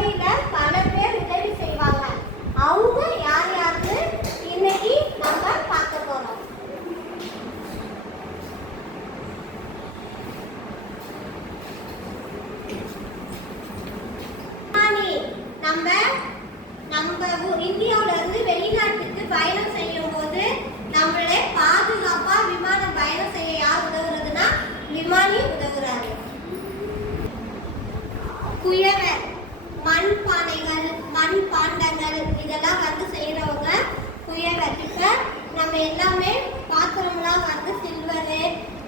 வகையில பல பேர் உதவி செய்வாங்க. அவங்க யார் யாருக்கு இன்னைக்கு நம்ம பார்க்க போறோம். நம்ம நம்ம இந்தியாவில இருந்து வெளிநாட்டுக்கு பயணம் செய்யும் போது நம்மளே பாதுகாப்பா விமானம் பயணம் செய்ய யார் உதவுறதுன்னா விமானி உதவுறாரு. குயவர். மண் பானைகள் மண் பாண்டங்கள் இதெல்லாம் வந்து செய்கிறவங்க குயவர் இப்போ நம்ம எல்லாமே பாத்திரம்லாம் வந்து சில்வரு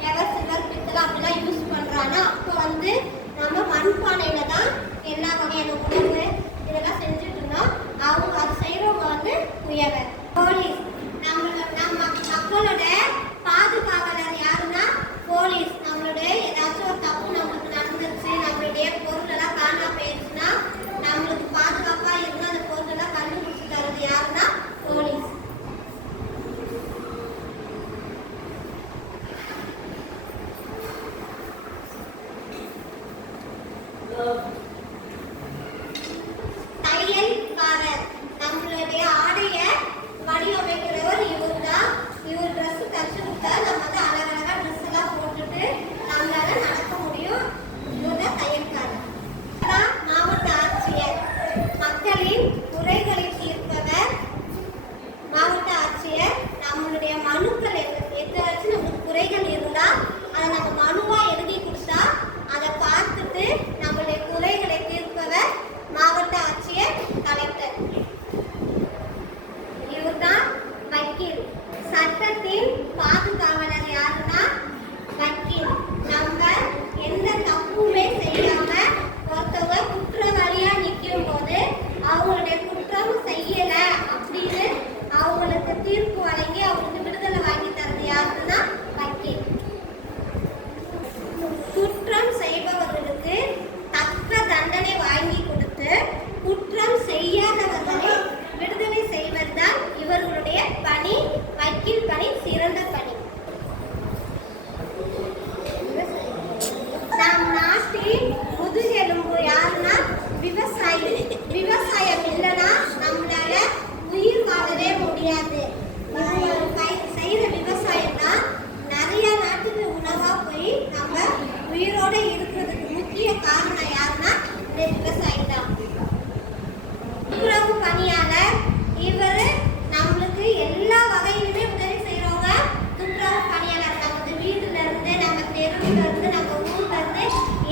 எவர் சில்வர் பித்தளை அப்படிலாம் யூஸ் பண்ணுறாங்க அப்போ வந்து நம்ம மண் பானையில் தான் எல்லா வகையான உணவு இதெல்லாம் செஞ்சுட்டு இருந்தோம். அவங்க அது செய்கிறவங்க வந்து குயவர் போலீஸ். நம்மளோட நம்ம மக்களோட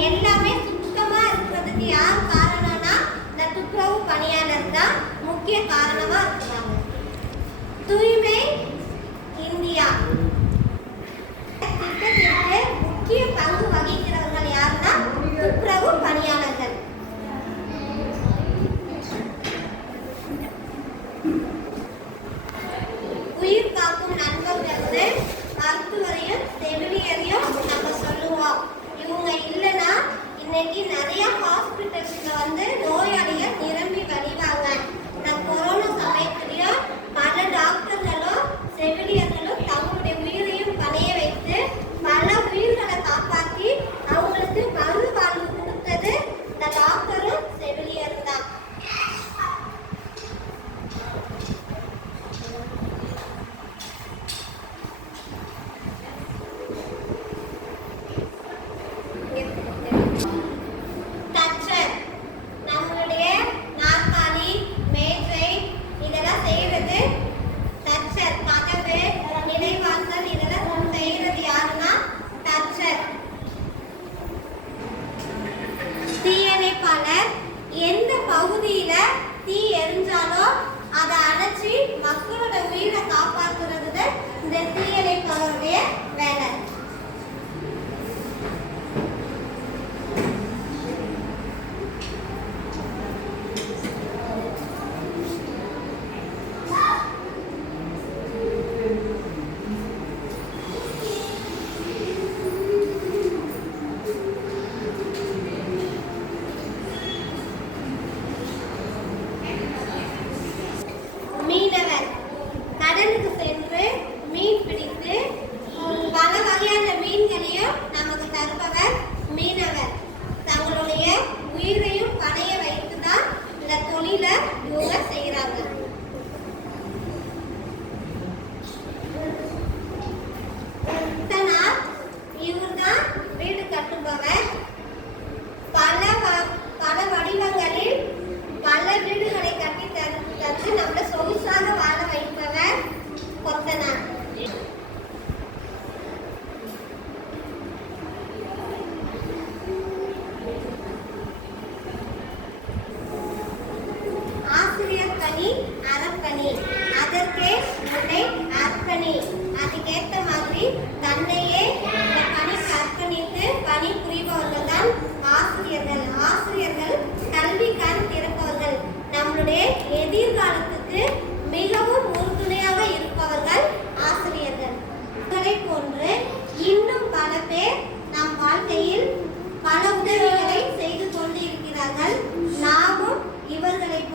எல்லாமே சுத்தமாக இருக்கிறதுக்கு யார் காரணம்னா இந்த துப்புரவு பணியாளர் தான் முக்கிய காரணமாக இருக்கிறாங்க தூய்மை இந்தியா. தீர்ப்பாளர் எந்த பகுதியில தீ எரிஞ்சாலோ அதை அணைச்சி மக்களோட உயிரை காப்பாத்துறது இந்த தீயணைப்பாளருடைய வேலை.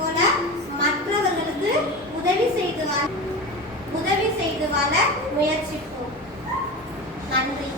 போல மற்றவர்களுக்கு உதவி செய்து உதவி செய்து வர முயற்சிப்போம். நன்றி.